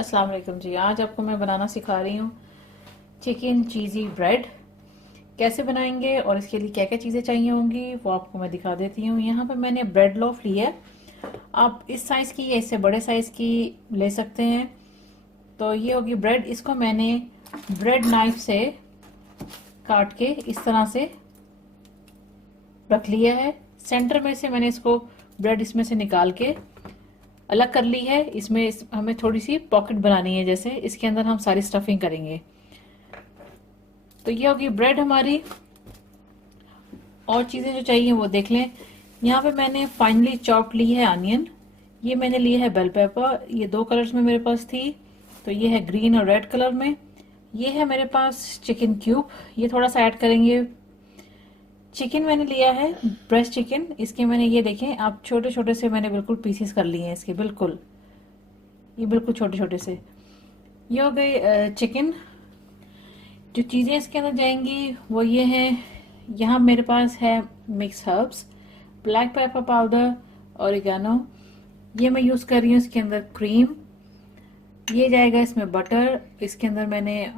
अस्सलाम वालेकुम जी। आज आपको मैं बनाना सिखा रही हूँ चिकन चीज़ी ब्रेड। कैसे बनाएंगे और इसके लिए क्या क्या चीज़ें चाहिए होंगी वो आपको मैं दिखा देती हूँ। यहाँ पर मैंने ब्रेड लोफ लिया है। आप इस साइज़ की या इससे बड़े साइज़ की ले सकते हैं। तो ये होगी ब्रेड। इसको मैंने ब्रेड नाइफ से काट के इस तरह से रख लिया है। सेंटर में से मैंने इसको ब्रेड इसमें से निकाल के अलग कर ली है। इसमें हमें थोड़ी सी पॉकेट बनानी है, जैसे इसके अंदर हम सारी स्टफिंग करेंगे। तो ये होगी ब्रेड हमारी। और चीजें जो चाहिए वो देख लें। यहाँ पे मैंने फाइनली चॉप्ड ली है अनियन। ये मैंने लिया है बेल पेपर। ये दो कलर्स में मेरे पास थी, तो ये है ग्रीन और रेड कलर में। ये है मेरे पास चिकन क्यूब, ये थोड़ा सा ऐड करेंगे। चिकन मैंने लिया है ब्रेस्ट चिकन। इसके मैंने ये देखें आप, छोटे छोटे से मैंने बिल्कुल पीसेस कर लिए हैं इसके, बिल्कुल ये बिल्कुल छोटे छोटे से। ये हो गई चिकन। जो चीज़ें इसके अंदर जाएंगी वो ये हैं। यहाँ मेरे पास है mix herbs, black pepper powder, oregano. ये मैं यूज़ कर रही हूँ इसके अंदर क्रीम। ये जाएगा इसमें बटर। इसके अंदर मैंने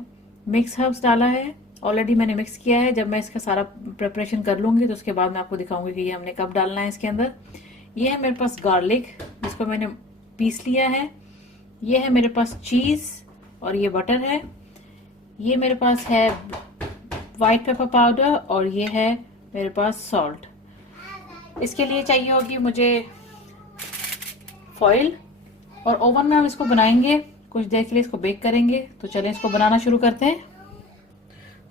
मिक्स हर्ब्स डाला है, ऑलरेडी मैंने मिक्स किया है। जब मैं इसका सारा प्रिपरेशन कर लूँगी तो उसके बाद मैं आपको दिखाऊंगी कि ये हमने कब डालना है इसके अंदर। ये है मेरे पास गार्लिक, जिसको मैंने पीस लिया है। ये है मेरे पास चीज़ और ये बटर है। ये मेरे पास है वाइट पेपर पाउडर और ये है मेरे पास सॉल्ट। इसके लिए चाहिए होगी मुझे फॉइल, और ओवन में हम इसको बनाएंगे। कुछ देर के लिए इसको बेक करेंगे। तो चलें इसको बनाना शुरू करते हैं।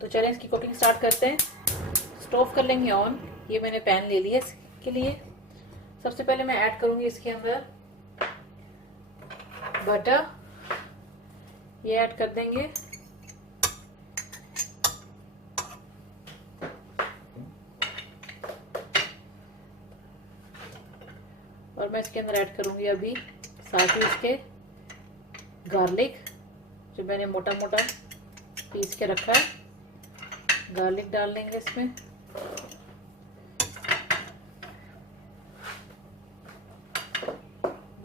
तो चलें इसकी कुकिंग स्टार्ट करते हैं। स्टोव कर लेंगे ऑन। ये मैंने पैन ले लिया इसके लिए। सबसे पहले मैं ऐड करूंगी इसके अंदर बटर। ये ऐड कर देंगे। और मैं इसके अंदर ऐड करूंगी अभी साथ ही इसके गार्लिक, जो मैंने मोटा मोटा पीस के रखा है। गार्लिक डाल देंगे इसमें।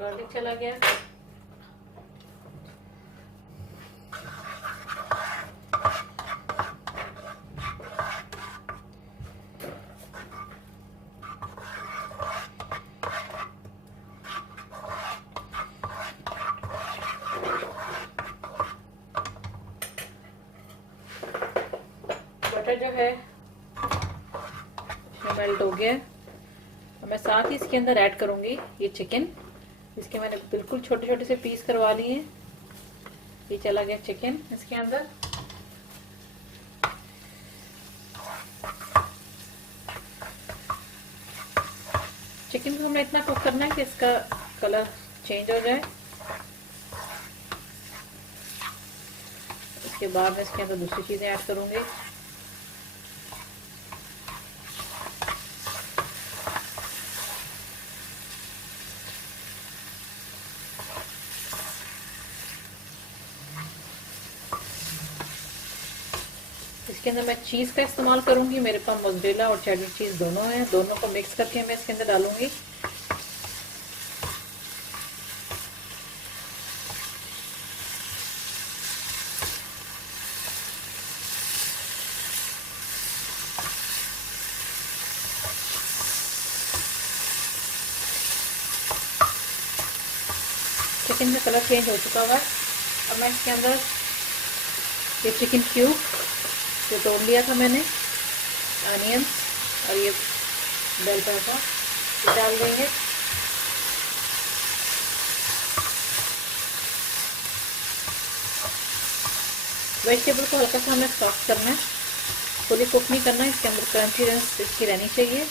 गार्लिक चला गया। बटर जो है मेल्ट हो गया। और मैं साथ ही इसके अंदर ऐड करूंगी ये चिकन, इसके मैंने बिल्कुल छोटे छोटे से पीस करवा लिए हैं। ये चला गया चिकन इसके अंदर। चिकन को हमने इतना कुक करना है कि इसका कलर चेंज हो जाए। इसके बाद मैं इसके अंदर दूसरी चीजें ऐड करूंगी। इसके अंदर मैं चीज़ का इस्तेमाल करूंगी। मेरे पास मोज़रेला और चेडर चीज़ दोनों है। दोनों को मिक्स करके मैं इसके अंदर डालूंगी। चिकन का कलर चेंज हो चुका हुआ है। अब मैं इसके अंदर ये चिकन क्यूब जो तोड़ लिया था मैंने, अनियन और ये बेल पेपर डाल देंगे। वेजिटेबल को हल्का सा हमें सॉफ्ट करना है, फुली कुक नहीं करना है। इसके अंदर क्रंचीनेस इसकी रहनी चाहिए।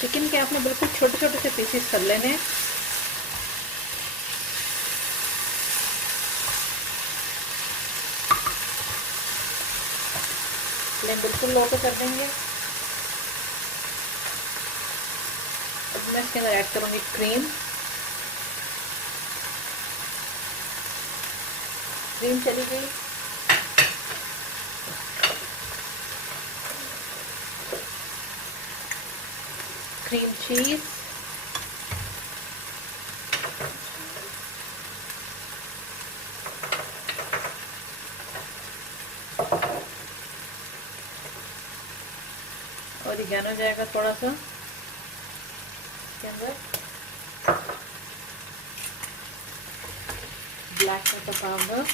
चिकन के आपने बिल्कुल छोटे छोटे से पीसेस कर लेने हैं। फ्लेम बिल्कुल लो पे कर देंगे। अब मैं इसके अंदर ऐड करूंगी क्रीम। क्रीम चली गई, क्रीम चीज, ऑरिगेनो जाएगा थोड़ा सा इसके अंदर, black pepper powder,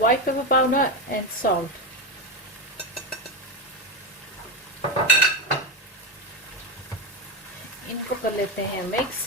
white pepper powder and salt. इनको कर लेते हैं मिक्स।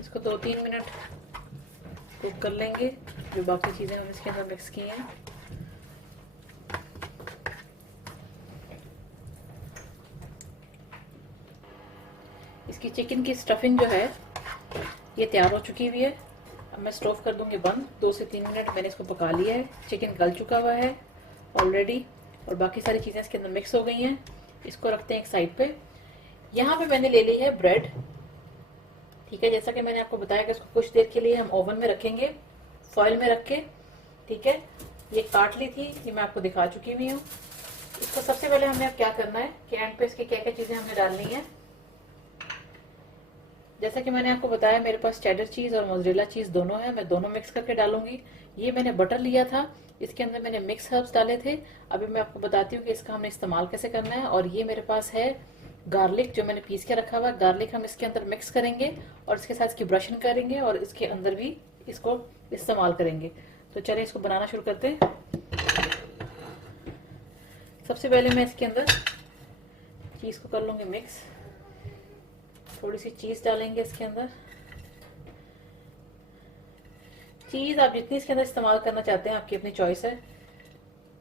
इसको 2-3 मिनट कुक कर लेंगे। जो बाकी चीज़ें हम इसके अंदर मिक्स की हैं, इसकी चिकन की स्टफिंग जो है ये तैयार हो चुकी हुई है। अब मैं स्टोव कर दूंगी बंद। 2 से 3 मिनट मैंने इसको पका लिया है। चिकन गल चुका हुआ है ऑलरेडी और बाकी सारी चीज़ें इसके अंदर मिक्स हो गई हैं। इसको रखते हैं एक साइड पे। यहाँ पे मैंने ले ली है ब्रेड, ठीक है। जैसा कि मैंने आपको बताया कि इसको कुछ देर के लिए हम ओवन में रखेंगे, फॉइल में रख के, ठीक है। ये काट ली थी, ये मैं आपको दिखा चुकी हुई हूँ। इसको सबसे पहले हमें अब क्या करना है कि एंड पे इसकी क्या क्या चीज़ें हमने डालनी है। जैसा कि मैंने आपको बताया मेरे पास चेडर चीज़ और मोज़रेला चीज़ दोनों है, मैं दोनों मिक्स करके डालूंगी। ये मैंने बटर लिया था, इसके अंदर मैंने मिक्स हर्ब्स डाले थे। अभी मैं आपको बताती हूँ कि इसका हमने इस्तेमाल कैसे करना है। और ये मेरे पास है गार्लिक जो मैंने पीस के रखा हुआ है। गार्लिक हम इसके अंदर मिक्स करेंगे और इसके साथ इसकी ब्रशिंग करेंगे और इसके अंदर भी इसको इस्तेमाल करेंगे। तो चलिए इसको बनाना शुरू करते हैं। सबसे पहले मैं इसके अंदर चीज़ को कर लूँगी मिक्स। थोड़ी सी चीज़ डालेंगे इसके अंदर। चीज़ आप जितनी इसके अंदर इस्तेमाल करना चाहते हैं आपकी अपनी चॉइस है।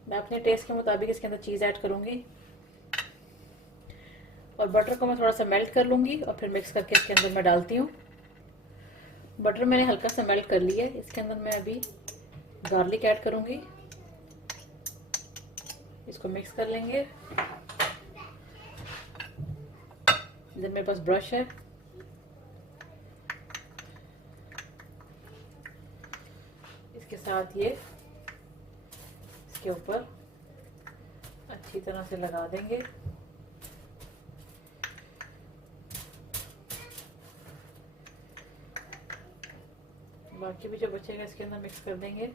मैं अपने टेस्ट के मुताबिक इसके अंदर चीज़ ऐड करूँगी और बटर को मैं थोड़ा सा मेल्ट कर लूँगी और फिर मिक्स करके इसके अंदर मैं डालती हूँ। बटर मैंने हल्का सा मेल्ट कर लिया है। इसके अंदर मैं अभी गार्लिक ऐड करूँगी, इसको मिक्स कर लेंगे। इधर मेरे पास ब्रश है, इसके साथ ये इसके ऊपर अच्छी तरह से लगा देंगे। बाकी भी जो बचेगा इसके अंदर मिक्स कर देंगे।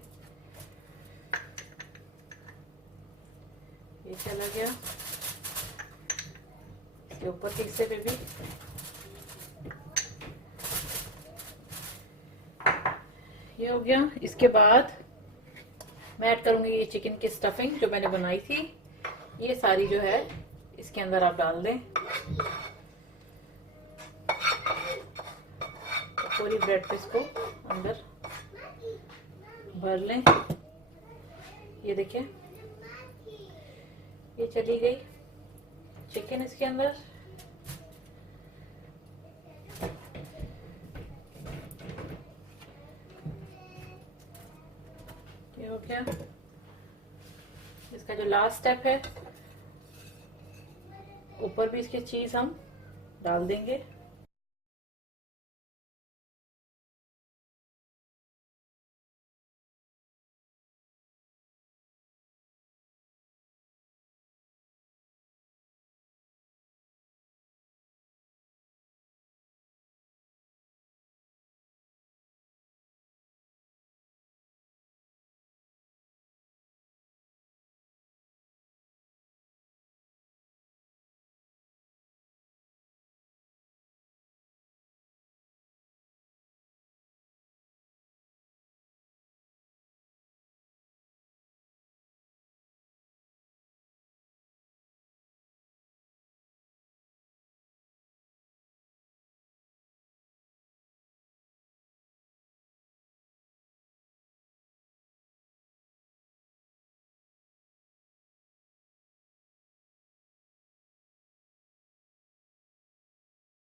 ये चला गया, इसके ऊपर के हिस्से पे भी ये हो गया। इसके बाद मैं ऐड करूंगी ये चिकन की स्टफिंग जो मैंने बनाई थी। ये सारी जो है इसके अंदर आप डाल दें। पूरी ब्रेड पे इसको अंदर भर लें। ये देखिए ये चली गई चिकन इसके अंदर। ये हो गया। इसका जो लास्ट स्टेप है, ऊपर भी इसकी चीज हम डाल देंगे।